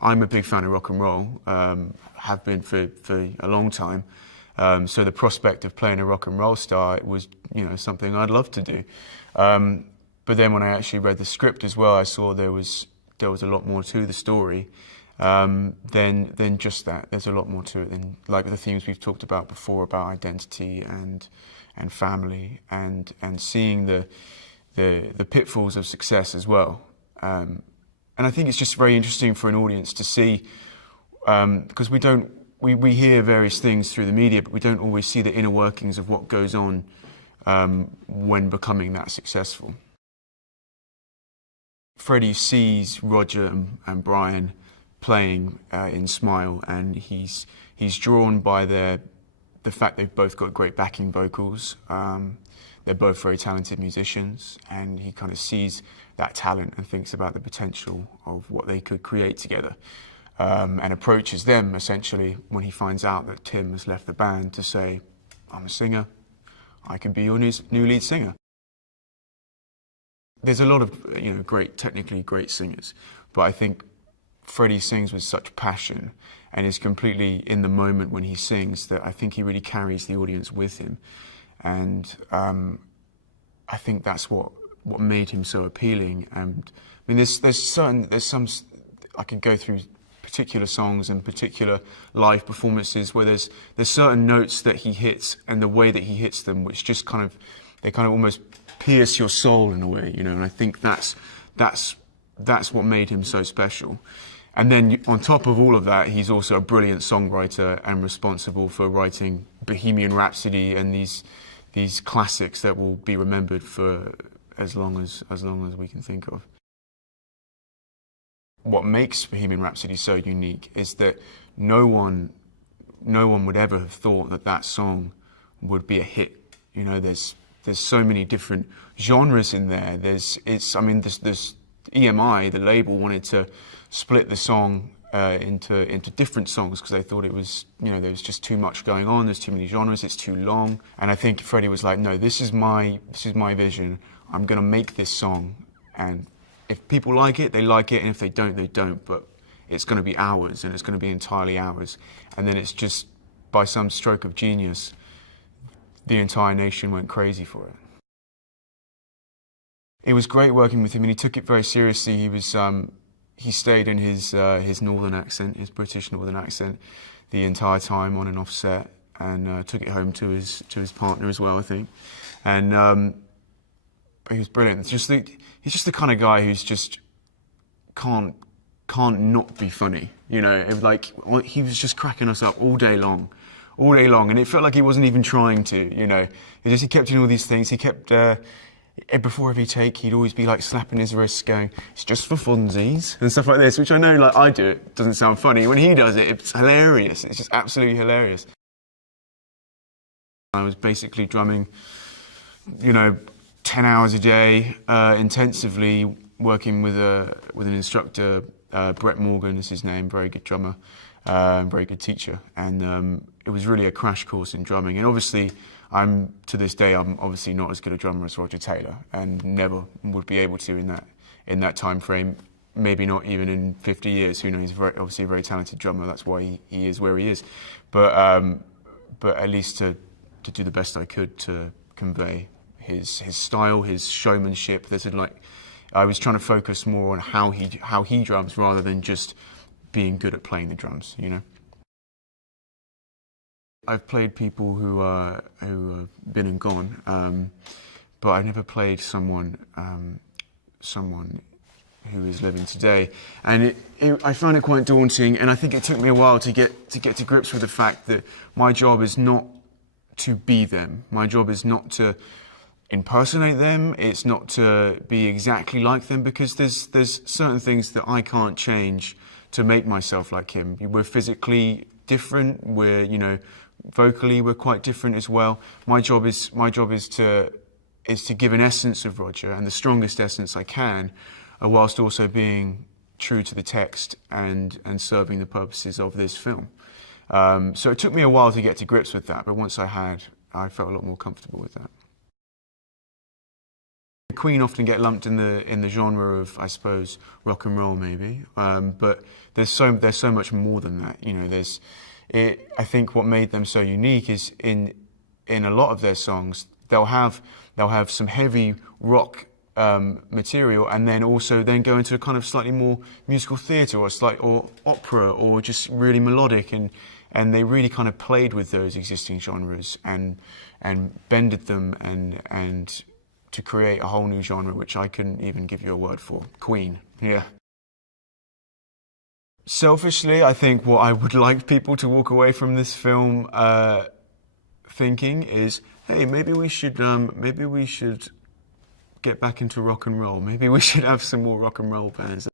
I'm a big fan of rock and roll, have been for a long time. So the prospect of playing a rock and roll star was, something I'd love to do. But then when I actually read the script as well, I saw there was a lot more to the story than just that. There's a lot more to it than like the themes we've talked about before about identity and family and seeing the pitfalls of success as well. And I think it's just very interesting for an audience to see, because we hear various things through the media, but we don't always see the inner workings of what goes on when becoming that successful. Freddie sees Roger and Brian playing in Smile, and he's drawn by the fact they've both got great backing vocals. They're both very talented musicians, and he kind of sees that talent and thinks about the potential of what they could create together, and approaches them essentially when he finds out that Tim has left the band to say, I'm a singer, I can be your new lead singer. There's a lot of technically great singers, but I think Freddie sings with such passion and is completely in the moment when he sings that I think he really carries the audience with him. And I think that's what made him so appealing. And I mean, there's some I could go through particular songs and particular live performances where there's certain notes that he hits and the way that he hits them, which just they almost pierce your soul in a way, And I think that's what made him so special. And then on top of all of that, he's also a brilliant songwriter and responsible for writing Bohemian Rhapsody and these classics that will be remembered for as long as we can think of. What makes Bohemian Rhapsody so unique is that no one would ever have thought that song would be a hit. There's so many different genres in there. There's EMI, the label, wanted to split the song into different songs because they thought it was, there was just too much going on. There's too many genres. It's too long. And I think Freddie was like, no, this is my vision. I'm going to make this song, and if people like it, they like it, and if they don't, they don't. But it's going to be ours, and it's going to be entirely ours. And then it's just by some stroke of genius, the entire nation went crazy for it. It was great working with him, and he took it very seriously. He stayed in his northern accent, his British northern accent, the entire time on and off set, and took it home to his partner as well, I think. And he was brilliant. He's just the kind of guy who's just can't not be funny. He was just cracking us up all day long, and it felt like he wasn't even trying to. He kept doing all these things. He kept. Before every take, he'd always be like slapping his wrists, going, "It's just for funsies," and stuff like this, which I know, like I do it, doesn't sound funny. When he does it, it's hilarious. It's just absolutely hilarious. I was basically drumming, 10 hours a day, intensively working with an instructor, Brett Morgan is his name, very good drummer, very good teacher, and it was really a crash course in drumming. And obviously, to this day, I'm obviously not as good a drummer as Roger Taylor, and never would be able to in that time frame. Maybe not even in 50 years. Who knows? He's obviously a very talented drummer. That's why he is where he is. But at least to do the best I could to convey his style, his showmanship. I was trying to focus more on how he drums rather than just being good at playing the drums. I've played people who have been and gone, but I've never played someone who is living today, and I found it quite daunting. And I think it took me a while to get to grips with the fact that my job is not to be them. My job is not to impersonate them. It's not to be exactly like them, because there's certain things that I can't change to make myself like him. We're physically different. We're vocally we're quite different as well. My job is to give an essence of Roger, and the strongest essence I can, whilst also being true to the text and serving the purposes of this film. So it took me a while to get to grips with that, but once I felt a lot more comfortable with that. Queen often get lumped in the genre of, I suppose, rock and roll maybe, but there's so much more than that. You know, I think what made them so unique is in a lot of their songs they'll have some heavy rock material, and then also go into a kind of slightly more musical theatre or opera or just really melodic, and they really kind of played with those existing genres and bended them and to create a whole new genre which I couldn't even give you a word for. Queen, yeah. Selfishly, I think what I would like people to walk away from this film thinking is, hey, maybe we should get back into rock and roll. Maybe we should have some more rock and roll bands.